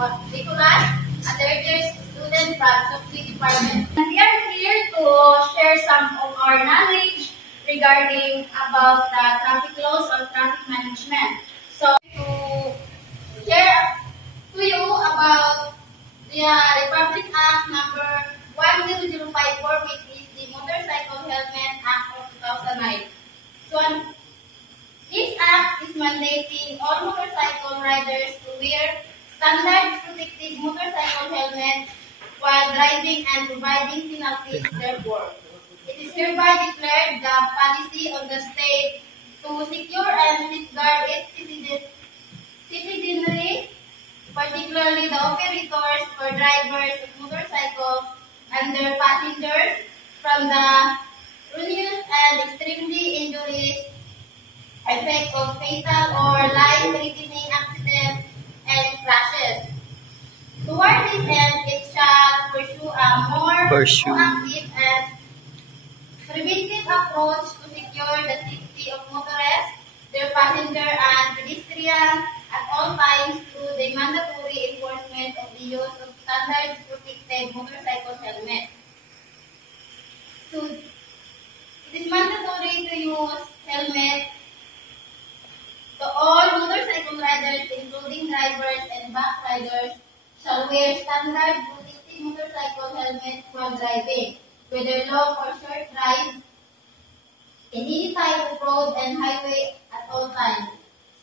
Nicholas, a third-year student from Sukli Department. And we are here to share some of our knowledge regarding about the traffic laws or traffic management. So, to share to you about the Republic Act number 10054, which is the Motorcycle Helmet Act of 2009. So, this act is mandating all motorcycle riders to wear standard protective motorcycle helmets while driving and providing penalties therefore. It is hereby declared the policy of the state to secure and safeguard its citizenry, particularly the operators or drivers of motorcycles and their passengers from the ruinous and extremely injurious effect of fatal or life-threatening accidents and crashes. Toward this end, it shall pursue a more proactive and preventive approach to secure the safety of motorists, their passenger and pedestrians at all times through the mandatory enforcement of the use of standard protected motorcycle helmets. So, it is mandatory to use helmets to all motorcycle riders, including drivers and back riders, shall wear standard protective motorcycle helmets while driving, whether long or short drives, in any type of road and highway at all times.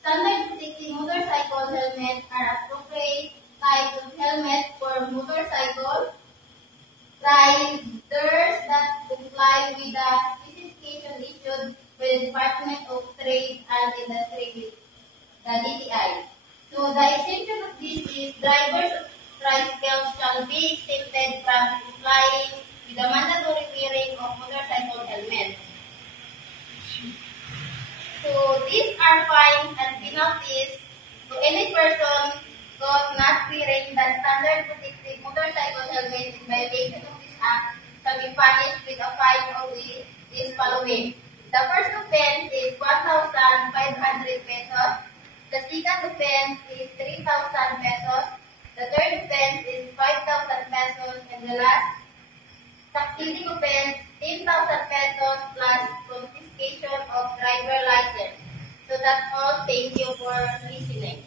Standard protective motorcycle helmets are appropriate type of helmets for motorcycle riders that comply with the specification issued by the Department of Trade and Industry, the DTI. So the exemption of this is drivers of tricycles shall be exempted from complying with the mandatory wearing of motorcycle helmets. So these are fines and penalties to any person caught not wearing the standard protective motorcycle helmet in violation of this act shall be punished with a fine of this following. The first offense is 1,500 pesos. The second offense is 3,000 pesos. The third offense is 5,000 pesos. And the last succeeding offense, 10,000 pesos plus confiscation of driver license. So that's all. Thank you for listening.